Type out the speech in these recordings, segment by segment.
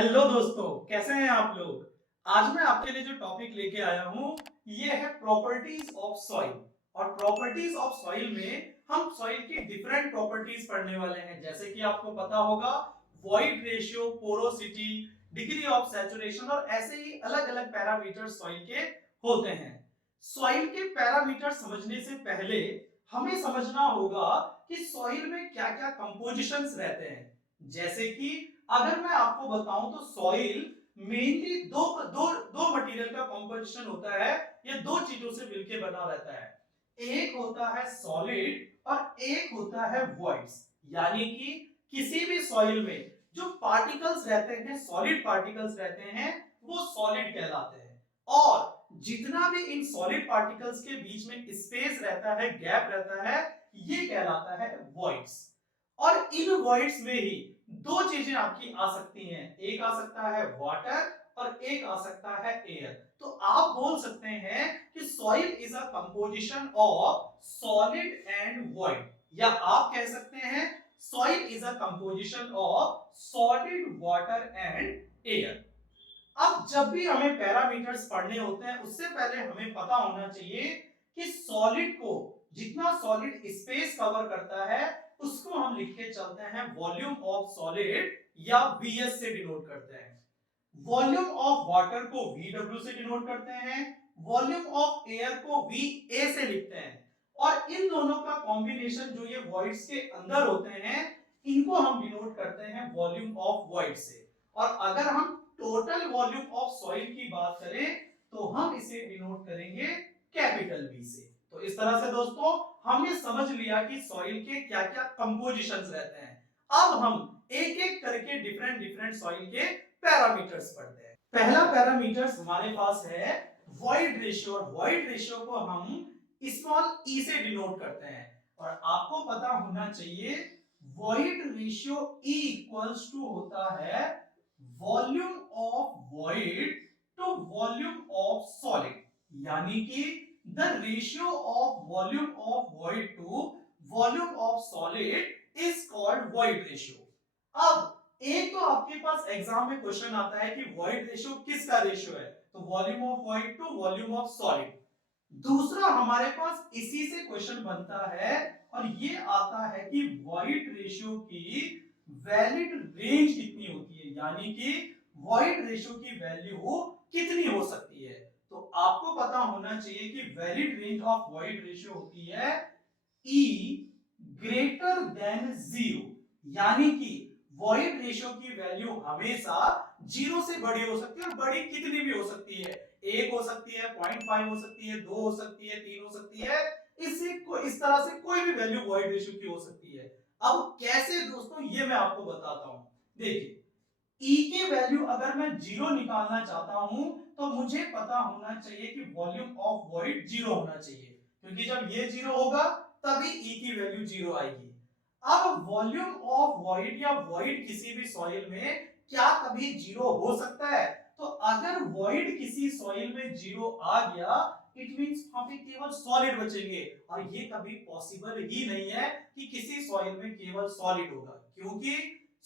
Hello दोस्तों, कैसे हैं आप लोग। आज मैं आपके लिए जो टॉपिक लेके आया हूं ये है प्रॉपर्टीज ऑफ सॉइल। और प्रॉपर्टीज ऑफ सॉइल में हम सॉइल की डिफरेंट प्रॉपर्टीज पढ़ने वाले हैं, जैसे कि आपको पता होगा void ratio, porosity, degree of saturation और ऐसे ही अलग अलग पैरामीटर सॉइल के होते हैं। सॉइल के पैरामीटर समझने से पहले हमें समझना होगा कि सॉइल में क्या क्या कंपोजिशंस रहते हैं। जैसे कि अगर मैं आपको बताऊं तो सॉइल मेनली दो दो दो मटेरियल का कंपोजिशन होता है। ये दो चीजों से मिलकर बना रहता है। एक होता है सॉलिड और एक होता है वॉइड्स। यानी कि किसी भी सॉइल में जो पार्टिकल्स रहते हैं, सॉलिड पार्टिकल्स रहते हैं, वो सॉलिड कहलाते हैं। और जितना भी इन सॉलिड पार्टिकल्स के बीच में स्पेस रहता है, गैप रहता है, ये कहलाता है वॉइड्स। और इन वॉइड्स में ही दो चीजें आपकी आ सकती हैं। एक आ सकता है वाटर और एक आ सकता है एयर। तो आप बोल सकते हैं कि soil is a composition of solid and void, या आप कह सकते हैं soil is a composition of solid, water and air. अब जब भी हमें पैरामीटर्स पढ़ने होते हैं उससे पहले हमें पता होना चाहिए कि सॉलिड को, जितना सॉलिड स्पेस कवर करता है, उसको हम लिख के चलते हैं वॉल्यूम ऑफ सॉलिड, या Vs से डिनोट करते हैं। वॉल्यूम ऑफ वाटर को Vw से डिनोट करते हैं। वॉल्यूम ऑफ एयर को Va से लिखते हैं। और इन दोनों का कॉम्बिनेशन जो ये वॉइड्स के अंदर होते हैं, इनको हम डिनोट करते हैं वॉल्यूम ऑफ वॉइड से। और अगर हम टोटल वॉल्यूम ऑफ सॉइल की बात करें तो हम इसे डिनोट करेंगे कैपिटल V से। तो इस तरह से दोस्तों हमने समझ लिया कि सॉइल के क्या क्या कंपोजिशंस रहते हैं। अब हम एक एक करके डिफरेंट डिफरेंट सॉइल के पैरामीटर्स पढ़ते हैं। पहला पैरामीटर्स हमारे पास है वॉइड रेशियो। और वॉइड रेशियो को हम स्मॉल ई से डिनोट करते हैं। और आपको पता होना चाहिए void ratio E equals to होता है volume of void to volume of solid. यानी कि the ratio of volume of void to volume of solid is called void ratio. अब एक तो आपके पास एग्जाम में क्वेश्चन आता है कि वॉइड रेशियो किसका रेशियो है, तो volume of void to volume of solid. दूसरा हमारे पास इसी से क्वेश्चन बनता है और ये आता है कि वॉइड रेशियो की वैलिड रेंज कितनी होती है, यानी कि वॉइड रेशियो की वैल्यू कितनी हो सकती है। तो आपको पता होना चाहिए कि valid range of void ratio होती है E ग्रेटर देन 0। यानी कि वॉइड रेशियो की वैल्यू हमेशा 0 से बड़ी हो सकती है, और बड़ी कितनी भी हो सकती है। 1 हो सकती है, 0.5 हो सकती है, 2 हो सकती है, 3 हो सकती है। इस तरह से कोई भी वैल्यू वॉइड रेशियो की हो सकती है। अब कैसे दोस्तों, ये मैं आपको बताता हूं। देखिए, E की वैल्यू अगर मैं 0 निकालना चाहता हूं तो मुझे पता होना चाहिए कि वॉल्यूम ऑफ वॉइड 0 होना चाहिए, क्योंकि जब ये 0 होगा तभी E की वैल्यू 0 आएगी। अब वॉल्यूम ऑफ वॉइड या वॉइड किसी भी सॉइल में क्या कभी 0 हो सकता है? तो अगर वॉइड किसी सॉइल में 0 आ गया, इट मींस वहां पे केवल सॉलिड बचेंगे। और ये कभी पॉसिबल ही नहीं है कि किसी सॉइल में केवल सॉलिड होगा, क्योंकि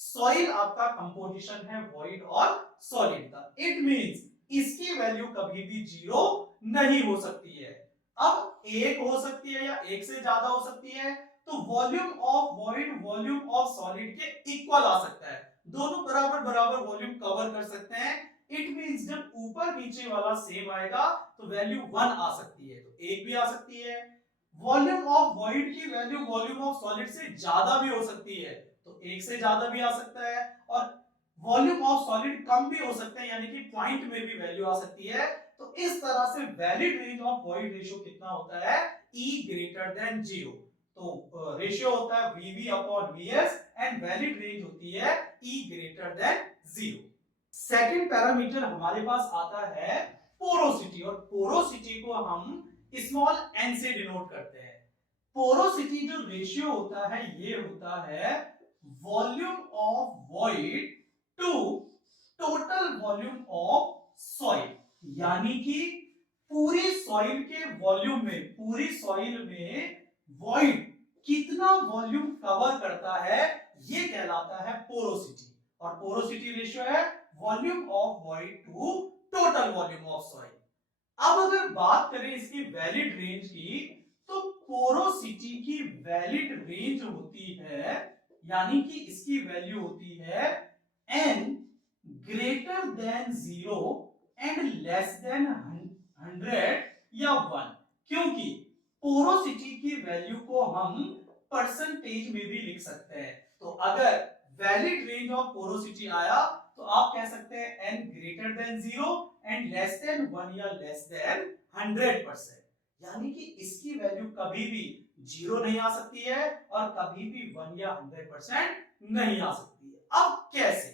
सॉइल आपका कंपोजिशन है वॉइड और सॉलिड का। इट मींस इसकी वैल्यू कभी भी 0 नहीं हो सकती है। अब एक हो सकती है या एक से ज्यादा हो सकती है, तो volume of void volume of solid के इक्वल आ सकता है। दोनों बराबर बराबर वॉल्यूम कवर कर सकते हैं। इट मींस जब ऊपर नीचे वाला सेम आएगा तो वैल्यू 1 आ सकती है, तो एक भी आ सकती है। वॉल्यूम ऑफ वॉइड की वैल्यू वॉल्यूम ऑफ सॉलिड से ज्यादा भी हो सकती है, तो एक से ज्यादा भी आ सकता है। और वॉल्यूम ऑफ सॉलिड कम भी हो सकते हैं, यानी कि पॉइंट में भी वैल्यू आ सकती है। तो इस तरह से valid range of void ratio कितना होता है? E greater than 0। तो रेशियो होता है VV upon VS and valid range होती है E greater than 0। Second parameter हमारे पास आता है पोरोसिटी। और पोरोसिटी को हम स्मॉल n से डिनोट करते हैं। पोरोसिटी जो रेशियो होता है ये होता है volume of void to total volume of soil. यानी कि पूरी सॉइल के वॉल्यूम में, पूरी सॉइल में वॉइड कितना वॉल्यूम कवर करता है, ये कहलाता है पोरोसिटी। और पोरोसिटी रेशियो है volume of void to total volume of soil. अब अगर बात करें इसकी वैलिड रेंज की, तो पोरोसिटी की वैलिड रेंज होती है, यानी कि इसकी वैल्यू होती है n greater than 0 and less than 100 या 1, क्योंकि पोरोसिटी की वैल्यू को हम परसेंटेज में भी लिख सकते हैं। तो अगर वैलिड रेंज ऑफ पोरोसिटी आया तो आप कह सकते हैं n greater than 0 and less than 1 या लेस देन 100%, यानी कि इसकी वैल्यू कभी भी 0 नहीं आ सकती है और कभी भी 1 या 100% नहीं आ सकती है। अब कैसे?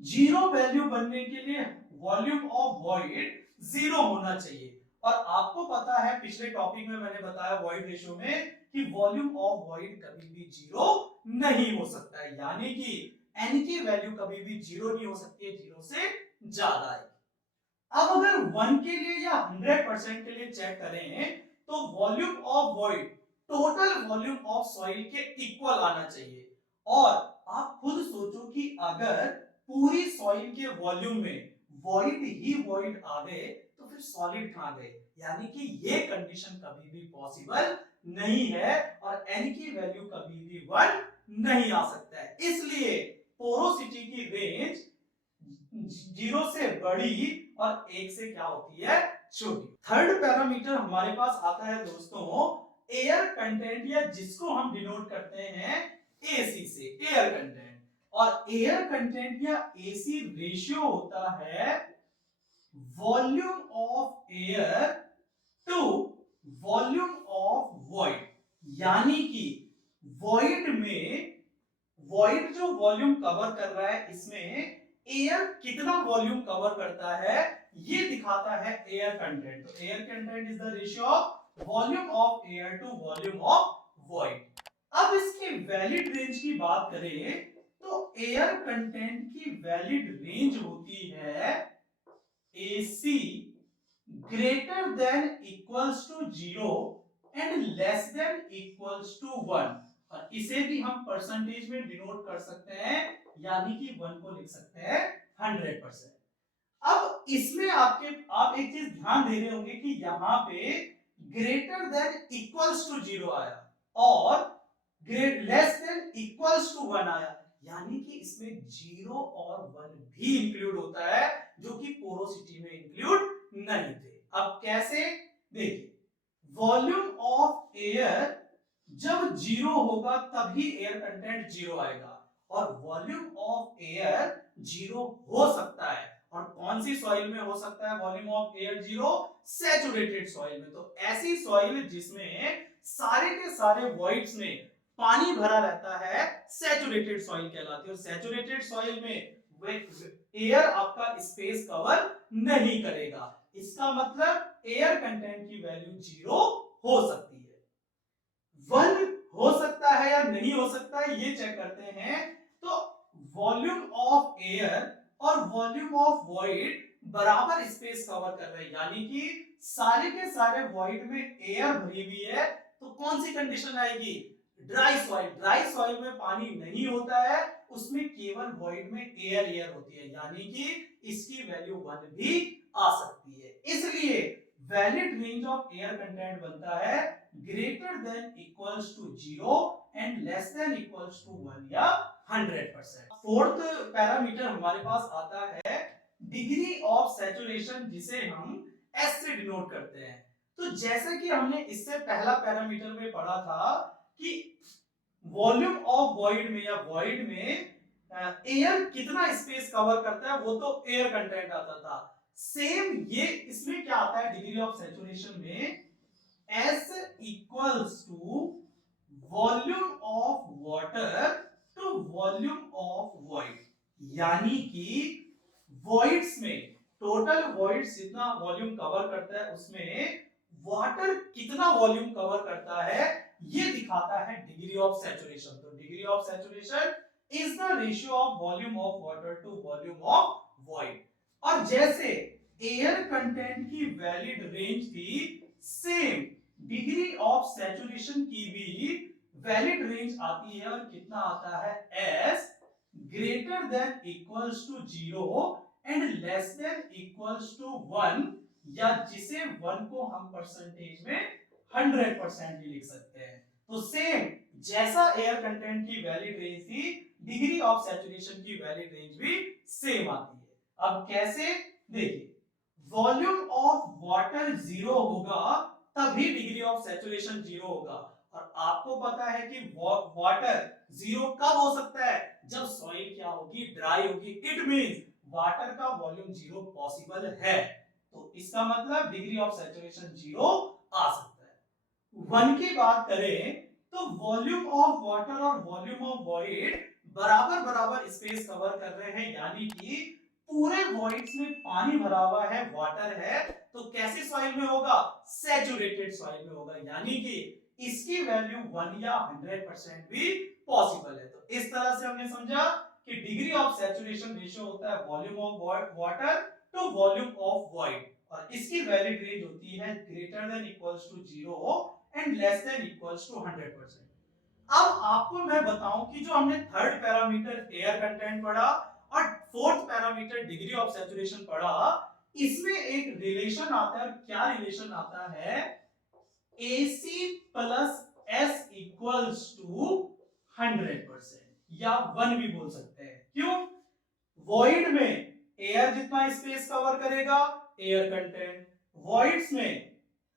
जीरो वैल्यू बनने के लिए वॉल्यूम ऑफ वॉइड 0 होना चाहिए, और आपको पता है पिछले टॉपिक में मैंने बताया वॉइड रेशियो में कि वॉल्यूम ऑफ वॉइड कभी भी 0 नहीं हो सकता है, यानी कि n की वैल्यू कभी भी 0 नहीं हो सकती है, 0 से ज्यादा है। अब अगर 1 के लिए या 100% के लिए चेक करें तो volume of void total volume of soil के इक्वल आना चाहिए। और आप खुद सोचो कि अगर पूरी सॉइल के वॉल्यूम में वॉइड ही वॉइड आ गए तो फिर सॉलिड कहां गए, यानी कि ये कंडीशन कभी भी पॉसिबल नहीं है और n की वैल्यू कभी भी 1 नहीं आ सकता है। इसलिए पोरोसिटी की रेंज 0 से बड़ी और 1 से क्या होती है, छोटी। थर्ड पैरामीटर हमारे पास आता है दोस्तों एयर कंटेंट, या जिसको हम डिनोट करते हैं एसी से, एयर कंटेंट। और एयर कंटेंट या एसी रेशियो होता है volume of air to volume of void, यानी कि वॉइड में वॉइड जो वॉल्यूम कवर कर रहा है इसमें एयर कितना वॉल्यूम कवर करता है ये दिखाता है एयर कंटेंट। तो air content is the ratio of volume of air to volume of void. अब इसकी वैलिड रेंज की बात करें तो एयर कंटेंट की वैलिड रेंज होती है AC greater than equals to 0 and less than equals to 1, और इसे भी हम परसेंटेज में डिनोट कर सकते हैं, यानी कि 1 को लिख सकते हैं 100%। अब इसमें आप एक चीज ध्यान दे रहे होंगे कि यहां पे ग्रेटर देन इक्वल्स टू 0 आया और लेस देन इक्वल्स टू 1 आया, यानी कि इसमें 0 और 1 भी इंक्लूड होता है जो कि पोरोसिटी में इंक्लूड नहीं थे। अब कैसे? देखिए, वॉल्यूम ऑफ एयर जब 0 होगा तभी एयर कंटेंट 0 आएगा, और वॉल्यूम ऑफ एयर 0 हो सकता है, और कौन सी सॉइल में हो सकता है volume of air 0? Saturated soil में। तो ऐसी सॉइल जिसमें सारे के सारे वॉइड्स में पानी भरा रहता है सैचुरेटेड सॉइल कहलाती है, और सैचुरेटेड सॉइल में एयर आपका स्पेस कवर नहीं करेगा। इसका मतलब एयर कंटेंट की वैल्यू 0 हो सकती है। 1 हो सकता है या नहीं हो सकता है ये चेक करते हैं। तो वॉल्यूम ऑफ एयर और वॉल्यूम ऑफ वॉइड बराबर स्पेस कवर कर रहे हैं, यानी कि सारे के सारे वॉइड में एयर भरी हुई है। तो कौन सी कंडीशन आएगी? Dry soil. ड्राई सॉइल में पानी नहीं होता है, उसमें केवल वॉइड में एयर एयर होती है, यानी कि इसकी वैल्यू 1 भी आ सकती है। इसलिए valid range of air content बनता है greater than equals to 0 and less than equals to 1 या 100%। फोर्थ पैरामीटर हमारे पास आता है डिग्री ऑफ सैचुरेशन, जिसे हम S से डिनोट करते हैं। तो जैसे कि हमने इससे पहला पैरामीटर में पढ़ा था कि वॉल्यूम ऑफ वॉइड में या वॉइड में एयर कितना स्पेस कवर करता है वो तो एयर कंटेंट आता था। सेम ये इसमें क्या आता है डिग्री ऑफ सैचुरेशन में S equals to volume of water to volume of void, यानी कि वॉइड्स में टोटल वॉइड्स जितना वॉल्यूम कवर करता है उसमें वाटर कितना वॉल्यूम कवर करता है ये दिखाता है डिग्री ऑफ सैचुरेशन। तो degree of saturation is the ratio of volume of water to volume of void. और जैसे एयर कंटेंट की वैलिड रेंज थी, सेम डिग्री ऑफ सैचुरेशन की भी वैलिड रेंज आती है, और कितना आता है S greater than equals to 0 and less than equals to 1, या जिसे 1 को हम परसेंटेज में 100% भी लिख सकते हैं। तो सेम जैसा एयर कंटेंट की वैलिड रेंज थी, डिग्री ऑफ सैचुरेशन की वैलिड रेंज भी सेम आती है। अब कैसे, देखिए, वॉल्यूम ऑफ वाटर 0 होगा तभी डिग्री ऑफ सैचुरेशन 0 होगा। और आपको पता है कि वाटर 0 कब हो सकता है, जब सॉइल क्या होगी, ड्राई होगी। इट मींस वाटर का वॉल्यूम 0 पॉसिबल है। तो इसका मतलब डिग्री ऑफ सैचुरेशन 0 आ सकता है। 1 की बात करें तो वॉल्यूम ऑफ वाटर और वॉल्यूम ऑफ वॉइड बराबर बराबर स्पेस कवर कर रहे हैं, यानी कि पूरे वॉइड्स में पानी भरा हुआ है, वाटर है। तो कैसे सॉइल में होगा, सैचुरेटेड सॉइल में होगा, यानी कि इसकी वैल्यू 1 या 100% भी पॉसिबल है। तो इस तरह से हमने समझा कि डिग्री ऑफ सैचुरेशन रेशियो होता है volume of water to volume of void, और इसकी वैलिड रेंज होती है greater than equals to 0 and less than equals to 100%। अब आपको मैं बताऊं कि जो हमने थर्ड पैरामीटर एयर कंटेंट पढ़ा और fourth parameter degree of saturation पढ़ा, इसमें एक रिलेशन आता है। क्या रिलेशन आता है, AC plus S equals to 100%, या 1 भी बोल सकते हैं। क्यों, वॉइड में एयर जितना स्पेस कवर करेगा एयर कंटेंट, वॉइड्स में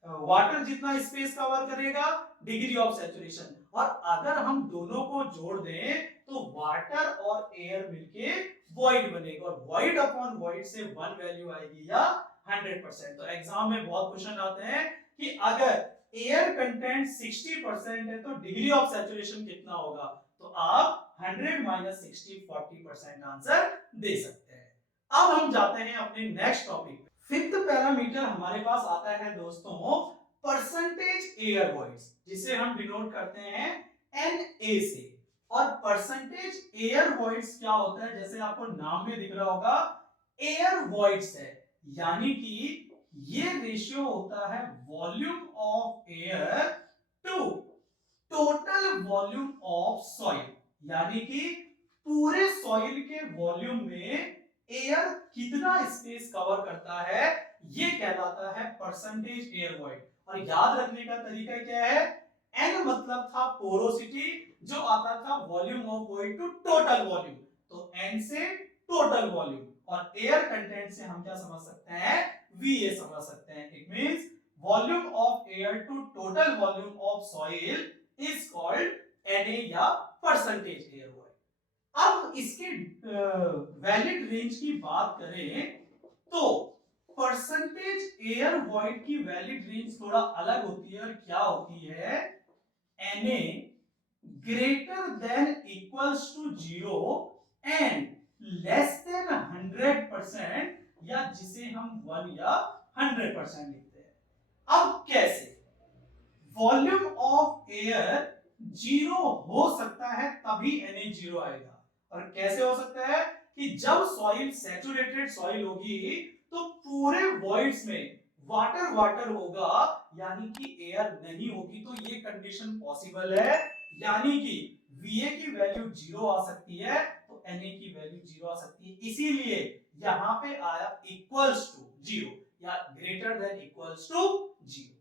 वाटर जितना स्पेस कवर करेगा डिग्री ऑफ सैचुरेशन। और अगर हम दोनों को जोड़ दें तो वाटर और एयर मिलके वॉइड बनेगा, और वॉइड अपॉन वॉइड से 1 वैल्यू आएगी या 100%। तो एग्जाम में बहुत क्वेश्चन आते हैं कि अगर एयर कंटेंट 60% है तो डिग्री ऑफ सैचुरेशन कितना होगा, तो आप 100 माइनस 60 40% आंसर दे सकते हैं। अब हम जाते हैं अपने नेक्स्ट टॉपिक। फिफ्थ पैरामीटर हमारे पास आता है दोस्तों परसेंटेज एयर वॉइड्स, जिसे हम डिनोट करते हैं NA से। और परसेंटेज एयर वॉइड्स क्या होता है, जैसे आपको नाम में दिख रहा होगा एयर वॉइड्स है, यानी कि ये रेशियो होता है volume of air to total volume of soil, यानी कि पूरे सॉइल के वॉल्यूम में एयर कितना स्पेस कवर करता है, ये कहलाता है परसेंटेज एयर वॉइड। और याद रखने का तरीका क्या है, N मतलब था पोरोसिटी, जो आता था volume of void to total volume, तो N से टोटल वॉल्यूम, और एयर कंटेंट से हम क्या समझ सकते हैं, VA समझ सकते हैं। It means volume of air to total volume of soil is called Na या परसेंटेज एयर वॉइड। अब इसके वैलिड रेंज की बात करें तो परसेंटेज एयर वॉइड की वैलिड रेंज थोड़ा अलग होती है, और क्या होती है, Na greater than equals to 0 and less than 100%, या जिसे हम 1 या 100% लिखते हैं। अब कैसे, वॉल्यूम ऑफ एयर 0 हो सकता है तभी Na 0 आएगा। और कैसे हो सकता है, कि जब सॉइल सैचुरेटेड सॉइल होगी तो पूरे वॉइड्स में वाटर वाटर होगा, यानी कि एयर नहीं होगी, तो ये कंडीशन पॉसिबल है, यानी कि Va की वैल्यू 0 आ सकती है तो Na की वैल्यू 0 आ सकती है। इसीलिए यहां पे आया इक्वल्स टू 0 या ग्रेटर देन इक्वल्स टू 0।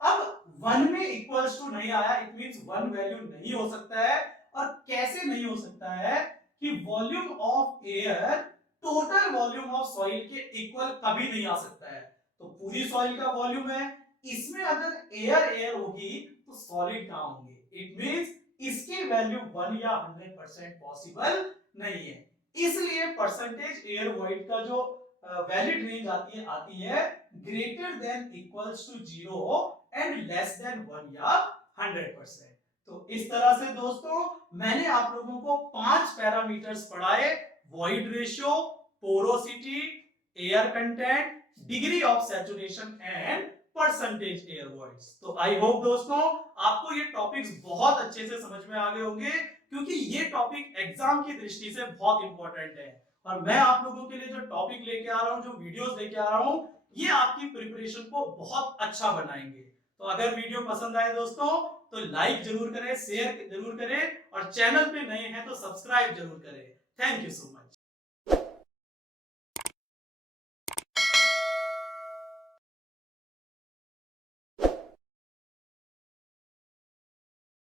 अब 1 में इक्वल्स टू नहीं आया, इट मींस 1 वैल्यू नहीं हो सकता है। और कैसे नहीं हो सकता है, कि volume of air total volume of soil के इक्वल कभी नहीं आ सकता है। तो पूरी सॉइल का वॉल्यूम है, इसमें अगर एयर एयर होगी तो सॉलिड कहां होंगे, इट मींस इसकी वैल्यू 1 या 100% पॉसिबल नहीं है। इसलिए परसेंटेज एयर वॉइड का जो वैलिड रेंज आती है greater than equals to 0 and less than 1 या 100%। तो इस तरह से दोस्तों मैंने आप लोगों को 5 पैरामीटर्स पढ़ाए, void ratio, porosity, air content, degree of saturation and percentage air voids. तो आई होप दोस्तों आपको ये टॉपिक्स बहुत अच्छे से समझ में आ गए होंगे, क्योंकि ये टॉपिक एग्जाम की दृष्टि से बहुत इंपॉर्टेंट है। और मैं आप लोगों के लिए जो टॉपिक लेके आ रहा हूं, जो वीडियोस लेके आ रहा हूं, ये आपकी प्रिपरेशन को बहुत अच्छा बनाएंगे। तो अगर वीडियो पसंद आए दोस्तों तो लाइक जरूर करें, शेयर जरूर करें, और चैनल पे नए हैं तो सब्सक्राइब जरूर करें। Thank you so much.